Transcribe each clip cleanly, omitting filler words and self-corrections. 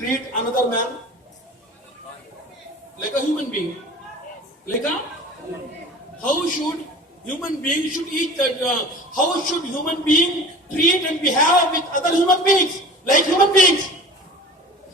treat another man like a human being. How should human being should eat that? How should human being treat and behave with other human beings? Like human beings.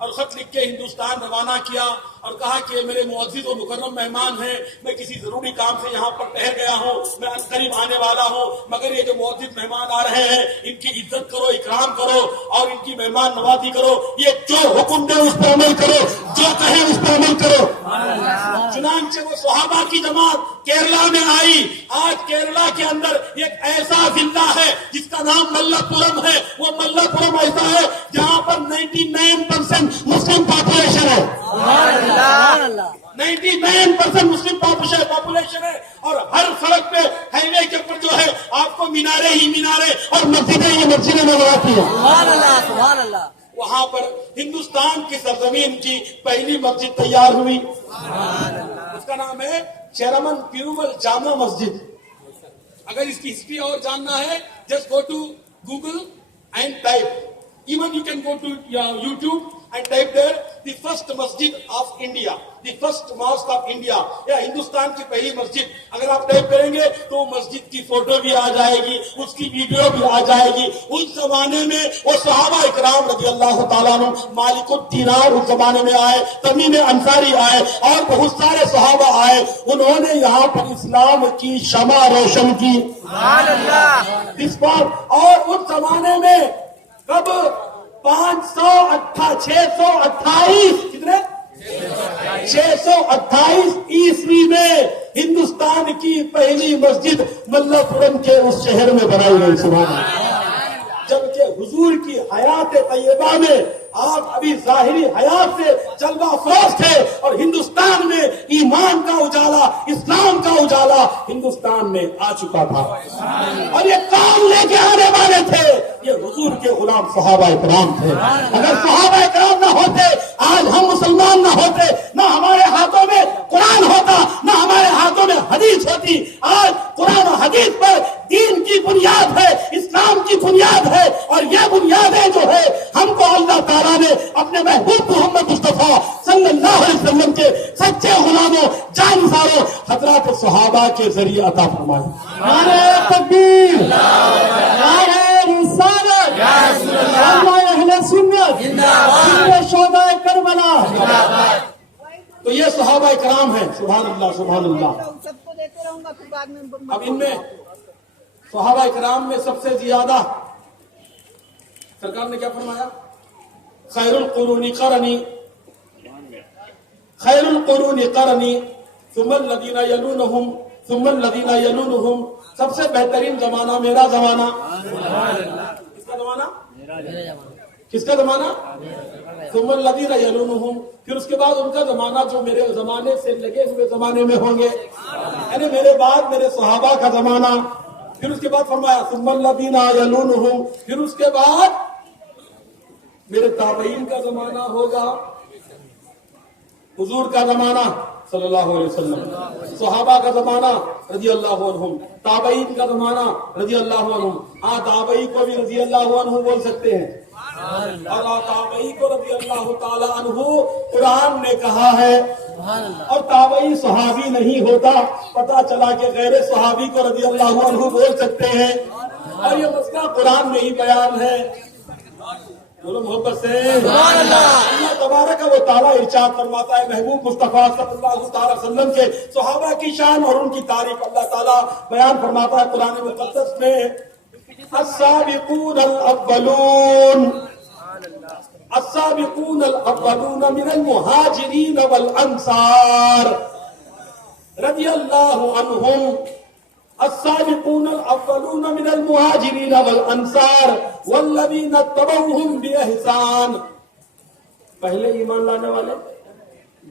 اور خط لکھ کے ہندوستان روانہ کیا اور کہا کہ میرے معزز و مکرم مہمان ہیں، میں کسی ضروری کام سے یہاں پر ٹھہر گیا ہوں، میں عنقریب آنے والا ہوں، مگر یہ جو معزز مہمان آ رہے ہیں ان کی عزت کرو، اکرام کرو اور ان کی مہمان نوازی کرو، یہ جو حکم دے اس پر عمل کرو، جو کہیں اس پر عمل کرو۔ چنانچہ وہ صحابہ کی جماعت کیرلا میں آئی۔ آج کیرلا کے اندر ایک ایسا ضلع ہے جس کا نام ملپورم ہے۔ وہ ملپورم ایسا ہے جہاں پر 99% مسلم پاپولیشن ہے، 99% مسلم پاپولیشن ہے، اور ہر سڑک پہ ہائی وے کے اوپر جو ہے آپ کو مینارے ہی مینارے اور مسجدیں ہی مسجدیں نظر آتی ہیں۔ سبحان اللہ۔ وہاں پر ہندوستان کی سرزمین کی پہلی مسجد تیار ہوئی، اس کا نام ہے چیرمن پیرومل جامع مسجد۔ اگر اس کی ہسٹری اور جاننا ہے just go to Google and type, even you can go to YouTube and type there the first masjid of India, the first mosque of India، یا ہندوستان کی پہلی مسجد۔ اگر آپ ٹائپ کریں گے تو مسجد کی فوٹو بھی آ جائے گی، اس کی ویڈیو بھی آ جائے گی۔ اس زمانے میں وہ صحابہ اکرام رضی اللہ تعالیٰ عنہ، مالک الدینار اس زمانے میں آئے، تمیم انصاری آئے اور بہت سارے صحابہ آئے، انہوں نے یہاں پر اسلام کی شمع روشن کی۔ سبحان اللہ۔ اس بار اور اس زمانے میں کب 628 کتنے 628 عیسوی میں ہندوستان کی پہلی مسجد ملپورم کے اس شہر میں بنائی گئی۔ سبحان اللہ۔ جبکہ حضور کی حیات طیبہ میں آپ ابھی ظاہری حیات سے جلوہ افروز تھے، اور ہندوستان میں ایمان کا اجالا، اسلام کا اجالا ہندوستان میں آ چکا تھا، اور یہ کام لے کے آنے والے تھے یہ حضور کے غلام صحابہ اکرام تھے۔ اگر صحابہ اکرام نہ ہوتے آج ہم مسلمان نہ ہوتے، نہ ہمارے ہاتھوں میں قرآن ہوتا، نہ ہمارے ہاتھوں میں حدیث ہوتی۔ آج قرآن و حدیث پر دین کی بنیاد ہے، اسلام کی بنیاد ہے، اور یہ بنیادیں جو ہے ہم کو اللہ تعالیٰ نے اپنے محبوب محمد مصطفیٰ صلی اللہ علیہ وسلم کے سچے غلاموں جانساروں حضرات صحابہ کے ذریعے عطا فرمائی۔ نعرہ تکبیر، نعرہ رسالت، اللہ اہل سنت، شہداء کربلا۔ تو یہ صحابہ کرام ہیں۔ سبحان اللہ، سبحان اللہ۔ سب کو دیتے رہوں گا پھر بعد میں۔ اب ان میں صحابہ کرام میں سب سے زیادہ سرکار نے کیا فرمایا؟ خیر القرون قرنی، خیر القرون قرنی ثم الذین یلونہم ثم الذین یلونہم، سب سے بہترین زمانہ میرا زمانہ۔ کس کا زمانہ؟ کس کا زمانہ؟ ثم الذین یلونہم، پھر اس کے بعد ان کا زمانہ جو میرے زمانے سے لگے ہوئے زمانے میں ہوں گے، یعنی میرے بعد میرے صحابہ کا زمانہ۔ پھر اس کے بعد فرمایا ثم الذین یلونہم، پھر اس کے بعد میرے تابعین کا زمانہ ہوگا، حضور کا زمانہ صلی اللہ علیہ وسلم، صحابہ کا زمانہ رضی اللہ عنہم، تابعین کا زمانہ رضی اللہ عنہم۔ تابعی کو بھی رضی اللہ عنہ بول سکتے ہیں، اور تابعی کو رضی اللہ تعالی عنہ قرآن نے کہا ہے، اور تابعی صحابی نہیں ہوتا، پتا چلا کہ غیر صحابی کو رضی اللہ عنہ بول سکتے ہیں، اور یہ مسئلہ قرآن میں ہی بیان ہے۔ بولو محبت سے سبحان اللہ۔ اللہ تبارک و تعالیٰ ارشاد فرماتا ہے محبوب مصطفیٰ صلی اللہ تعالی وسلم کے صحابہ کی شان اور ان کی تعریف اللہ تعالیٰ بیان فرماتا ہے قرآن مقدس میں، السابقون الاولون، السابقون الاولون من المہاجرین والانصار رضی اللہ عنہم، السابقون الاولون من المہاجرین والانصار والذین اتبعوہم باحسان، پہلے ایمان لانے والے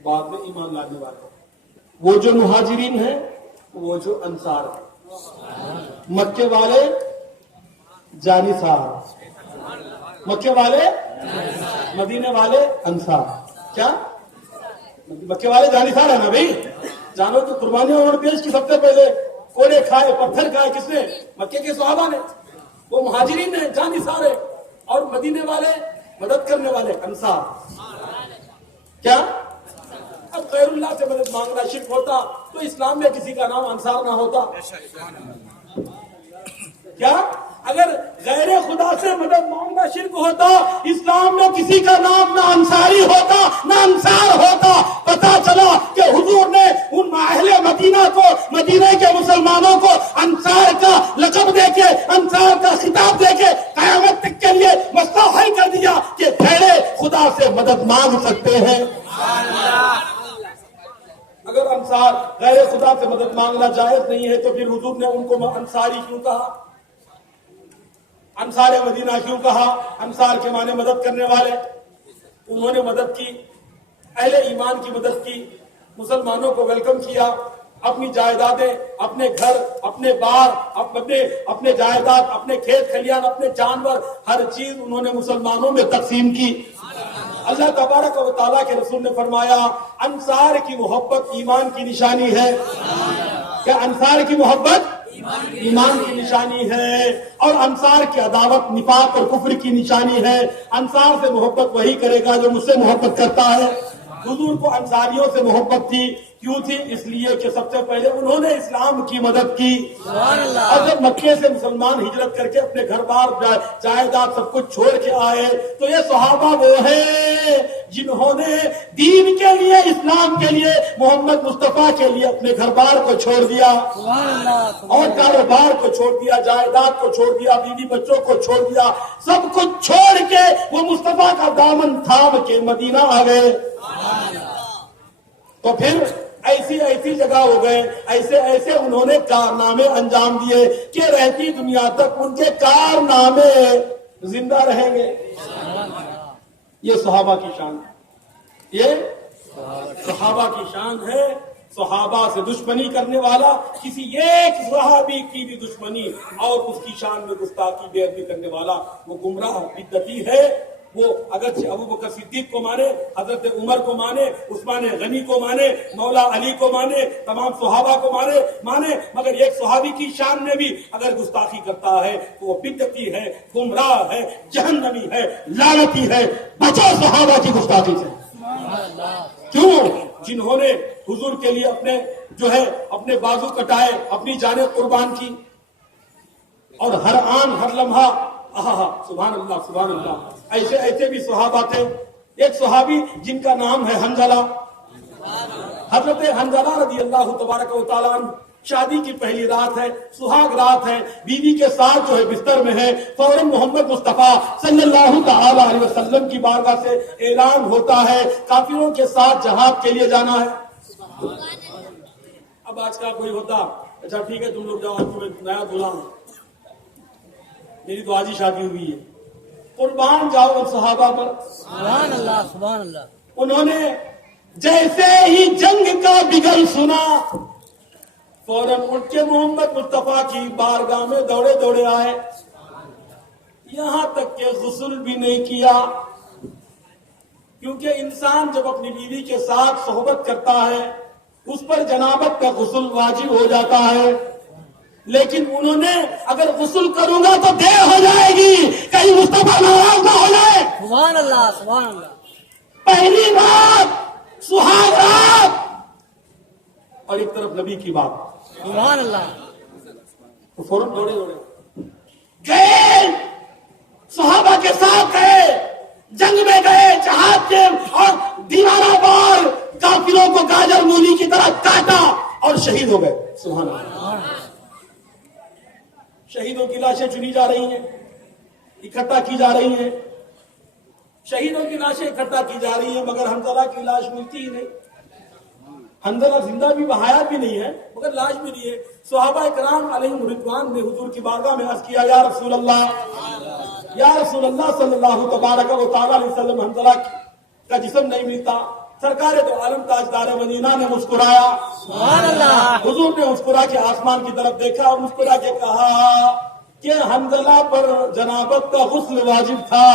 بعد میں ایمان لانے والے، وہ جو مہاجرین ہیں وہ جو انصار ہیں، مکے والے جانصار، مکے والے مدینے والے انصار۔ کیا مکے والے جانصار ہیں نا بھائی؟ جانو کہ قربانیاں انہوں نے پیش کی سب سے پہلے، کوڑے کھائے پتھر کھائے، کس نے؟ مکے کے صحابہ نے، وہ مہاجرین نے جانصار ہے، اور مدینے والے مدد کرنے والے انصار۔ کیا اب غیر اللہ سے مدد مانگنا شرک ہوتا تو اسلام میں کسی کا نام انصار نہ ہوتا؟ کیا اگر غیر خدا سے مدد مانگنا شرک ہوتا، اسلام میں کسی کا نام نہ انصاری ہوتا نہ انصار ہوتا. پتا چلا کہ حضور نے ان اہل مدینہ کو، مدینہ کے مسلمانوں کو انصار کا لقب دے کے، انصار کا خطاب دے کے قیامت تک کے لیے مسئلہ حل کر دیا کہ بھیڑے خدا سے مدد مانگ سکتے ہیں. اگر انصار غیر خدا سے مدد مانگنا جائز نہیں ہے تو پھر حضور نے ان کو انصاری کیوں کہا؟ انصار مدینہ کیوں کہا؟ انصار کے معنی مدد کرنے والے. انہوں نے مدد کی، اہل ایمان کی مدد کی، مسلمانوں کو ویلکم کیا، اپنی جائیدادیں، اپنے گھر، اپنے بار، اپنے جائیداد، اپنے کھیت کھلیان، اپنے جانور، ہر چیز انہوں نے مسلمانوں میں تقسیم کی. اللہ تبارک و تعالیٰ کے رسول نے فرمایا انصار کی محبت ایمان کی نشانی ہے. کیا انصار کی محبت ایمان کی نشانی ہے؟ اور انصار کی عداوت نفاق اور کفر کی نشانی ہے. انصار سے محبت وہی کرے گا جو مجھ سے محبت کرتا ہے. حضور کو انصاریوں سے محبت تھی. کیوں تھی؟ اس لیے کہ سب سے پہلے انہوں نے اسلام کی مدد کی. اور جب مکے سے مسلمان ہجرت کر کے اپنے گھر بار جائیداد سب کچھ چھوڑ کے آئے تو یہ صحابہ وہ ہیں جنہوں نے دین کے لیے، اسلام کے لیے، محمد مصطفیٰ کے لیے اپنے گھر بار کو چھوڑ دیا اور کاروبار کو چھوڑ دیا، جائیداد کو چھوڑ دیا، بیوی بچوں کو چھوڑ دیا، سب کچھ چھوڑ کے وہ مصطفیٰ کا دامن تھام کے مدینہ آ گئے. تو پھر ایسی جگہ ہو گئے، ایسے انہوں نے کارنامے انجام دیے کہ رہتی دنیا تک ان کے کارنامے زندہ رہیں گے. یہ صحابہ کی شان ہے، یہ صحابہ کی شان ہے. صحابہ سے دشمنی کرنے والا، کسی ایک صحابی کی بھی دشمنی اور اس کی شان میں گستاخی بے ادبی کرنے والا وہ گمراہ بدعتی ہے. وہ اگرچہ ابو بکر صدیق کو مانے، حضرت عمر کو مانے، عثمان غنی کو مانے، مولا علی کو مانے، تمام صحابہ کو مانے، مگر ایک صحابی کی شان میں بھی اگر گستاخی کرتا ہے تو وہ بدعتی ہے، گمراہ ہے، جہنمی ہے، لعنتی ہے. بچو صحابہ کی گستاخی سے. کیوں؟ جنہوں نے حضور کے لیے اپنے بازو کٹائے، اپنی جانیں قربان کی، اور ہر آن ہر لمحہ سبحان اللہ سبحان اللہ. ایسے بھی صحابہ تھے. ایک صحابی جن کا نام ہے حنظلہ، حضرت حنظلہ رضی اللہ تبارک و تعالیٰ عنہ. شادی کی پہلی رات ہے، سہاگ رات ہے، بیوی کے ساتھ بستر میں ہے. فوراً محمد مصطفیٰ صلی اللہ تعالی علیہ وسلم کی بارگاہ سے اعلان ہوتا ہے کافروں کے ساتھ جہاد کے لیے جانا ہے. اب آج کا کوئی ہوتا، اچھا ٹھیک ہے تم لوگ جاؤ، آج تمہیں نیا دلہا ہوں، میری تو آج ہی شادی ہوئی ہے. قربان جاؤ ان صحابہ پر. سبحان اللہ سبحان اللہ. انہوں نے جیسے ہی جنگ کا بگل سنا فوراً اٹھ کے محمد مصطفیٰ کی بارگاہ میں دوڑے آئے. یہاں تک کہ غسل بھی نہیں کیا، کیونکہ انسان جب اپنی بیوی کے ساتھ صحبت کرتا ہے اس پر جنابت کا غسل واجب ہو جاتا ہے. لیکن انہوں نے اگر غسل کروں گا تو دیر ہو جائے گی، کہیں مصطفیٰ ناراض نہ ہو جائے. سبحان اللہ سبحان اللہ. پہلی بات سہاگ رات اور ایک طرف نبی کی بات. سبحان اللہ. تو فوراً دوڑے گئے، صحابہ کے ساتھ گئے، جنگ میں گئے، جہاد کے، اور دیوانہ وار کافروں کو گاجر مولی کی طرح کاٹا اور شہید ہو گئے. سبحان اللہ. شہیدوں کی لاشیں چنی جا رہی ہیں، اکٹھا کی جا رہی ہیں، شہیدوں کی لاشیں اکٹھا کی جا رہی ہیں، مگر حنظلہ کی لاش ملتی ہی نہیں. حنظلہ زندہ بھی حیات بھی نہیں ہے مگر لاش بھی نہیں ہے. صحابہ کرام علیہم رضوان نے حضور کی بارگاہ میں عرض کیا یا رسول اللہ صلی اللہ تبارک و تعالی علیہ وسلم، حنظلہ کا جسم نہیں ملتا. سرکار دو عالم تاجدار مدینہ نے مسکرایا. سبحان اللہ. حضور نے مسکرا کے آسمان کی طرف دیکھا اور مسکرا کے کہا کہ حنظلہ پر جنابت کا غسل واجب تھا،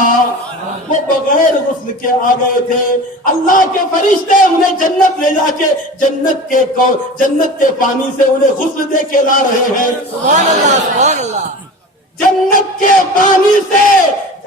وہ بغیر غسل کے آ گئے تھے. اللہ کے فرشتے انہیں جنت لے جا کے جنت کے پانی سے انہیں غسل دے کے لا رہے ہیں. سبحان اللہ سبحان اللہ. جنت کے پانی سے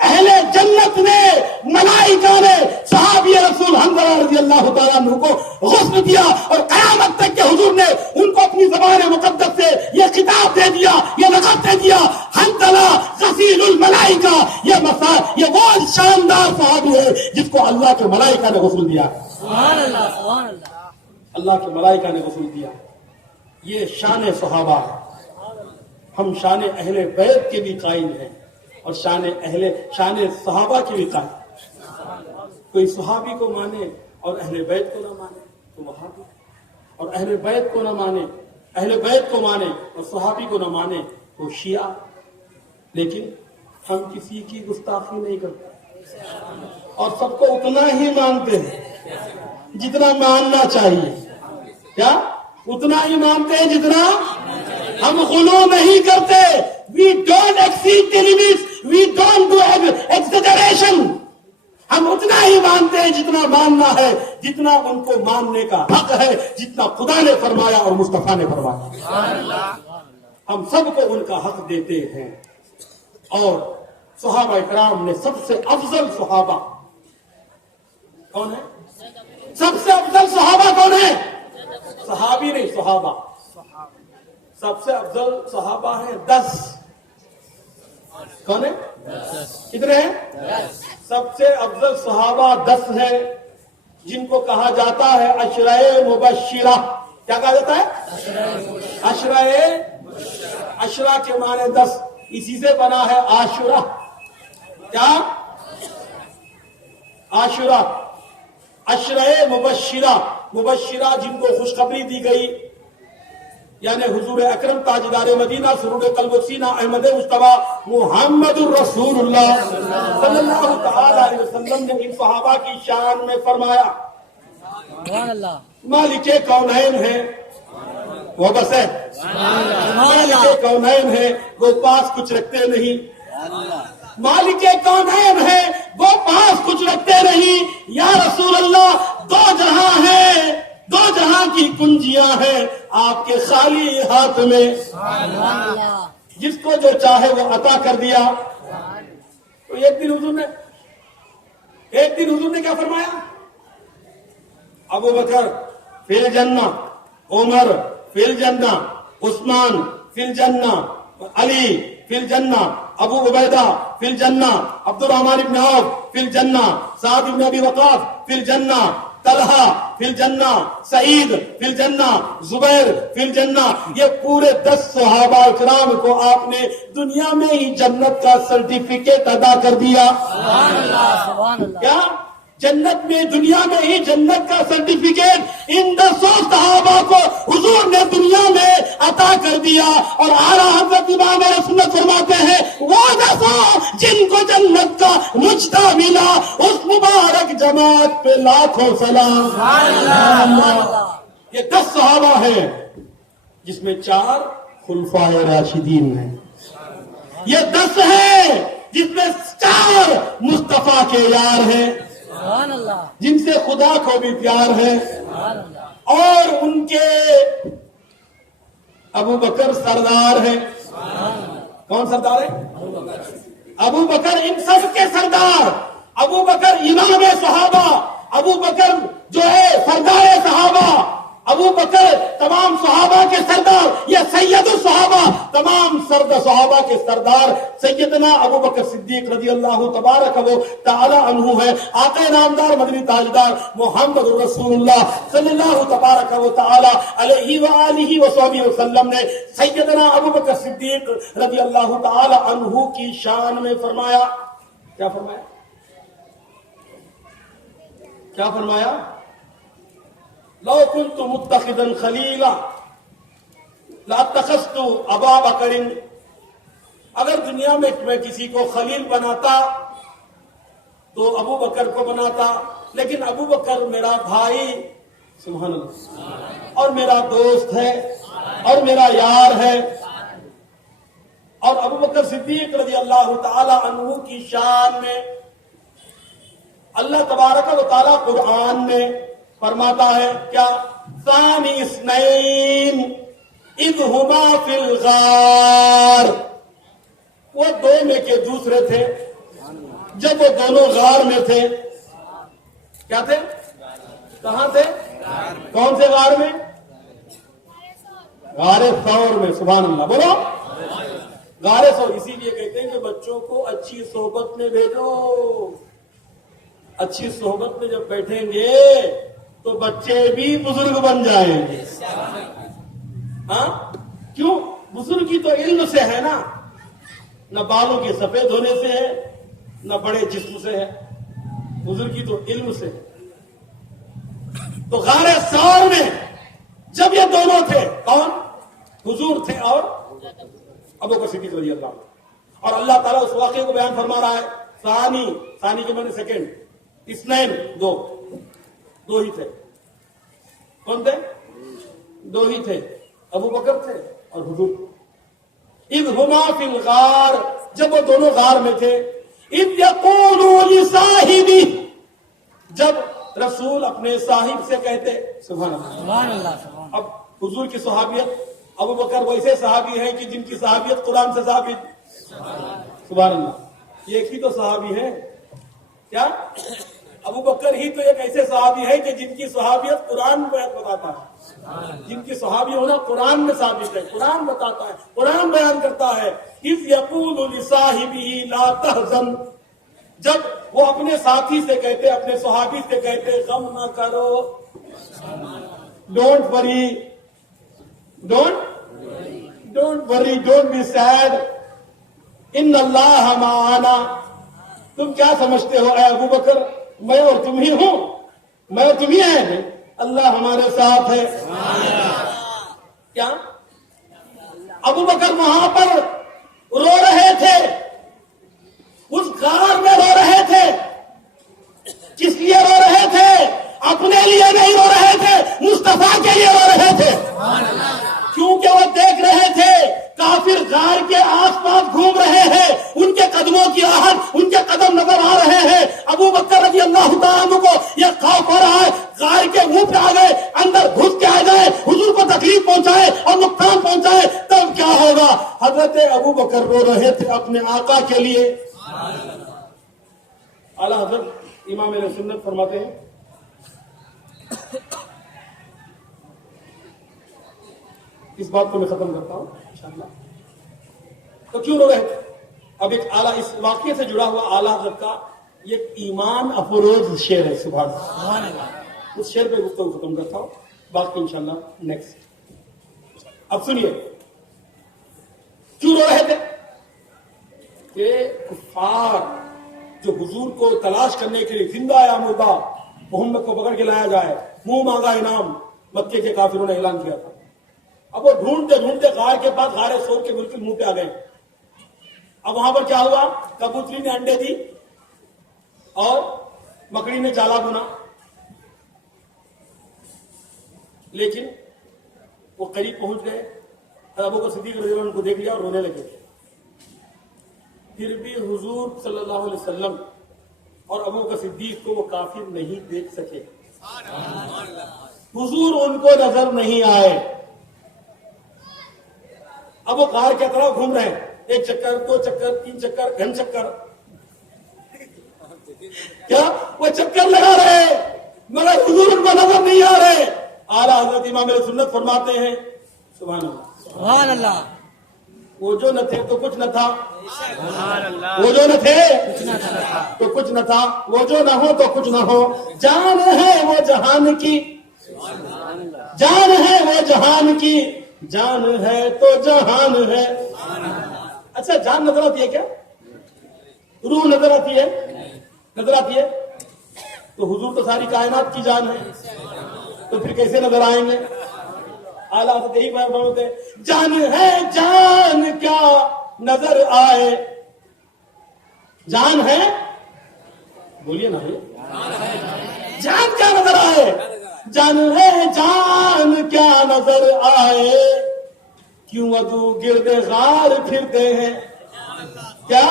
اہل جنت نے، ملائکہ نے صحابی رسول حنظلہ رضی اللہ تعالیٰ عنہ کو غسل دیا، اور قیامت تک کے حضور نے ان کو اپنی زبان مقدس سے یہ خطاب دے دیا، یہ لقب دے دیا، حنظلہ غسیل الملائکہ، یہ وہ شاندار صحابی ہے جس کو اللہ کے ملائکہ نے غسل دیا. سبحان اللہ سبحان اللہ. اللہ کے ملائکہ نے غسل دیا. یہ شان صحابہ ہے. ہم شان اہل بیت کے بھی قائل ہیں اور شان صحابہ کے بھی قائل. کوئی صحابی کو مانے اور اہل بیت کو نہ مانے تو وہابی، اور اہل بیت کو نہ مانے، اہل بیت کو مانے اور صحابی کو نہ مانے تو شیعہ. لیکن ہم کسی کی گستاخی نہیں کرتے اور سب کو اتنا ہی مانتے ہیں جتنا ماننا چاہیے. کیا؟ اتنا ہی مانتے ہیں جتنا. ہم غلو نہیں کرتے. We don't exceed the limits. We don't do exaggeration. ہم اتنا ہی مانتے ہیں جتنا ماننا ہے، جتنا ان کو ماننے کا حق ہے، جتنا خدا نے فرمایا اور مصطفیٰ نے فرمایا. ہم سب کو ان کا حق دیتے ہیں. اور صحابہ کرام نے سب سے افضل صحابہ کون ہے؟ سب سے افضل صحابہ کون ہے؟ صحابی نہیں، صحابہ. سب سے افضل صحابہ ہیں 10. کون ہے؟ کتنے ہیں؟ سب سے افضل صحابہ 10 ہیں جن کو کہا جاتا ہے عشرہ مبشرہ. کیا کہا جاتا ہے؟ عشرہ کے معنی 10. اسی سے بنا ہے عاشورہ. کیا؟ عاشورہ. عشرہ مبشرہ. مبشرہ جن کو خوشخبری دی گئی، یعنی حضور اکرم تاجدار مدینہ سرور قلب و سینہ احمد مصطفیٰ محمد الرسول اللہ صلی اللہ تعالی علیہ وسلم نے ان صحابہ کی شان میں فرمایا سبحان اللہ مالک کونین ہیں وہ بس ہے. مالک کونین ہیں وہ پاس کچھ رکھتے نہیں. مالک کونین ہیں وہ پاس کچھ رکھتے نہیں. یا رسول اللہ 2 جہاں ہیں، 2 جہاں کی کنجیاں ہیں آپ کے خالی ہاتھ میں. جس کو جو چاہے وہ عطا کر دیا. تو ایک دن حضور نے کیا فرمایا؟ ابو بکر فی الجنہ، عمر فی الجنہ، عثمان فی الجنہ، علی فی الجنہ، ابو عبیدہ فی الجنہ، عبد الرحمن بن عوف فی الجنہ، سعد بن ابی وقاص فی الجنہ، طلحہ فی الجنہ، سعید فی الجنہ، زبیر فی الجنہ. یہ پورے 10 صحابہ کرام کو آپ نے دنیا میں ہی جنت کا سرٹیفکیٹ ادا کر دیا. سبحان اللہ سبحان اللہ. کیا؟ جنت میں، دنیا میں ہی جنت کا سرٹیفکیٹ ان 10 صحابہ کو حضور نے دنیا میں عطا کر دیا. اور اعلیٰ حضرت امام اہل سنت فرماتے ہیں وہ 10 جن کو جنت کا مجتبی ملا، اس مبارک جماعت پہ لاکھوں سلام. سبحان اللہ. یہ 10 صحابہ ہیں جس میں 4 خلفائے راشدین ہیں. یہ 10 ہیں جس میں 4 مصطفیٰ کے یار ہیں سبحان اللہ. جن سے خدا کو بھی پیار ہے. سبحان اللہ. اور ان کے ابو بکر سردار ہیں. کون سردار ہے؟ ابو بکر ان سب کے سردار. ابو بکر امام صحابہ، ابو بکر جو ہے سردار صحابہ، ابو بکر تمام صحابہ کے سردار. یہ سید الصحابہ، تمام صحابہ کے سردار سیدنا ابو بکر صدیق رضی اللہ تبارک و تعالی عنہ ہے. آقا نامدار مدنی تاجدار محمد رسول اللہ صلی اللہ تبارک و تعالی علیہ وآلہ وصحبہ وسلم نے سیدنا ابو بکر صدیق رضی اللہ تعالی عنہ کی شان میں فرمایا. کیا فرمایا؟ کیا فرمایا؟ لو كنت متخذا خلیلا لاتخذت ابا بکر. اگر دنیا میں میں کسی کو خلیل بناتا تو ابو بکر کو بناتا. لیکن ابو بکر میرا بھائی، سبحان اللہ، اور میرا دوست ہے اور میرا یار ہے. اور ابو بکر صدیق رضی اللہ تعالی عنہ کی شان میں اللہ تبارک و تعالی قرآن میں فرماتا ہے کیا؟ ثانی اثنین اذ ہما فی الغار. وہ 2 میں کے دوسرے تھے جب وہ دونوں غار میں تھے. کیا تھے؟ کہاں تھے؟ کون سے غار میں؟ غار ثور میں. سبحان اللہ. بولو غار ثور اسی لیے کہتے ہیں کہ بچوں کو اچھی صحبت میں بھیجو. اچھی صحبت میں جب بیٹھیں گے تو بچے بھی بزرگ بن جائیں گے. ہاں کیوں؟ بزرگی تو علم سے ہے نا، نہ بالوں کے سفید ہونے سے ہے نہ بڑے جسم سے ہے، بزرگی تو علم سے ہے. تو غار ثور میں جب یہ دونوں تھے، کون؟ حضور تھے اور ابو بکر صدیق رضی اللہ عنہ. اور اللہ تعالیٰ اس واقعے کو بیان فرما رہا ہے. ثانی کے معنی سیکنڈ، اثنین دو ہی تھے. کون تھے؟ دو ہی تھے، ابو بکر تھے اور حضور. اذ ہما فی الغار، جب وہ دونوں غار میں تھے. اذ یقول لصاحبہ، جب رسول اپنے صاحب سے کہتے. سبحان اللہ. سبحان اللہ. سبحان اب حضور کی صحابیت، ابو بکر ویسے صحابی ہیں کہ جن کی صحابیت قرآن سے ثابت. سبحان اللہ. یہ ایک ہی تو صحابی ہیں. کیا؟ ابو بکر ہی تو ایک ایسے صحابی ہے کہ جن کی صحابیت قرآن میں بتاتا ہے، جن کی صحابی ہونا قرآن میں ثابت ہے، قرآن بتاتا ہے، قرآن بیان کرتا ہے. اذ یقول لصاحبہ لا تحزن، جب وہ اپنے ساتھی سے کہتے، اپنے صحابی سے کہتے غم نہ کرو، don't worry, don't worry, don't be sad, ان اللہ معنا. تم کیا سمجھتے ہو اے ابو بکر، میں اور تم ہی ہوں، میں اور تم ہی ہیں، اللہ ہمارے ساتھ ہے. کیا ابو بکر وہاں پر رو رہے تھے، اس غار میں رو رہے تھے. کس لیے رو رہے تھے؟ اپنے لیے نہیں رو رہے تھے، مصطفیٰ کے لیے رو رہے تھے. کیونکہ وہ دیکھ رہے تھے کافر غار کے آس پاس گھوم رہے ہیں، ان کے قدموں کی آہٹ، ان کے قدم نظر آ رہے ہیں. ابو بکر رضی اللہ تعالیٰ عنہ کو یہ خوف ہو رہا ہے غار کے منہ پہ آ گئے، اندر گھس کے آ جائے، حضور کو تکلیف پہنچائے اور نقصان پہنچائے، تب کیا ہوگا؟ حضرت ابو بکر رو رہے تھے اپنے آقا کے لیے. اعلیٰ حضرت امام اہل سنت فرماتے ہیں اس بات کو میں ختم کرتا ہوں انشاءاللہ. تو کیوں رو رہے تھے؟ اب ایک اعلیٰ اس واقعے سے جڑا ہوا اعلیٰ حضرت کا یہ ایمان افروز شعر ہے. سبحان اللہ. اس شعر پہ گفتگو ختم کرتا ہوں، باقی انشاءاللہ نیکسٹ. اب سنیے کیوں رو رہے تھے. کہ کفار جو حضور کو تلاش کرنے کے لیے زندہ یا مردہ محمد کو پکڑ کے لایا جائے، منہ مانگا انعام مکے کے کافروں نے اعلان کیا تھا. اب وہ ڈھونڈتے ڈھونڈتے غار کے پاس غار ثور کے بالکل منہ پہ آ گئے. اب وہاں پر کیا ہوا؟ کبوتری نے انڈے دی اور مکڑی نے جالا بنا، لیکن وہ قریب پہنچ گئے. ابو بکر صدیق رضی اللہ عنہ کو دیکھ لیا اور رونے لگے. پھر بھی حضور صلی اللہ علیہ وسلم اور ابو بکر صدیق کو وہ کافر نہیں دیکھ سکے. حضور ان کو نظر نہیں آئے. اب وہ غار کے طرف گھوم رہے ہیں، ایک چکر، دو چکر، تین چکر، گھن چکر. کیا وہ چکر لگا رہے مگر حضور ان کو نظر نہیں آ رہے. اعلیٰ حضرت امام اہل سنت فرماتے ہیں سبحان اللہ. سبحان اللہ. وہ جو نہ تھے تو کچھ نہ تھا، وہ جو نہ تھے تو کچھ نہ تھا، وہ جو نہ ہو تو کچھ نہ ہو. جان ہے وہ جہان کی، جان ہے وہ جہان کی، جان ہے تو جہان ہے. اچھا جان نظر آتی ہے کیا؟ روح نظر آتی ہے؟ نظر آتی ہے. تو حضور تو ساری کائنات کی جان ہے، تو پھر کیسے نظر آئیں گے؟ اعلیٰ حضرت یہی بیان فرماتے ہیں جان ہے جان کیا نظر آئے. جان ہے، بولیے نا جان کیا نظر آئے. جان ہے جان کیا نظر آئے، کیوں عدو گرد غار پھرتے ہیں. کیا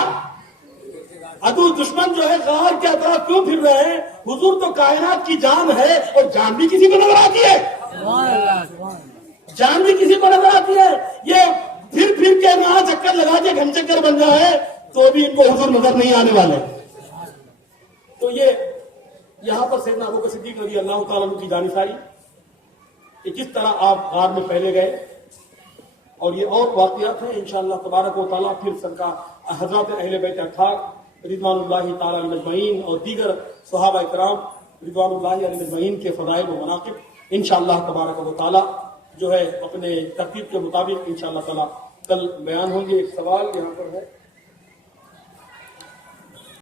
عدو دشمن جو ہے غار کے اطراف کیوں پھر رہے ہیں؟ حضور تو کائنات کی جان ہے اور جان بھی کسی کو نظر آتی ہے. سبحان اللہ. سبحان اللہ. جان بھی کسی کو نظر آتی ہے. یہ پھر پھر کے نہ چکر لگا کے گھن چکر بن جائے تو بھی ان کو حضور نظر نہیں آنے والے. تو یہ یہاں پر سیدنا ابو بکر صدیق رضی اللہ تعالیٰ عنہ کی جانساری کہ کس طرح آپ غار میں پہلے گئے اور یہ اور واقعات ہیں انشاءاللہ تبارک و تعالیٰ پھر سرکار حضرات اہل بیت اطہار رضوان اللہ تعالیٰ علیہ اجمعین اور دیگر صحابہ کرام رضوان اللہ علیہ اجمعین کے فضائل و مناقب انشاءاللہ تبارک و تعالیٰ جو ہے اپنے ترتیب کے مطابق انشاءاللہ تعالیٰ کل بیان ہوں گے. ایک سوال یہاں پر ہے.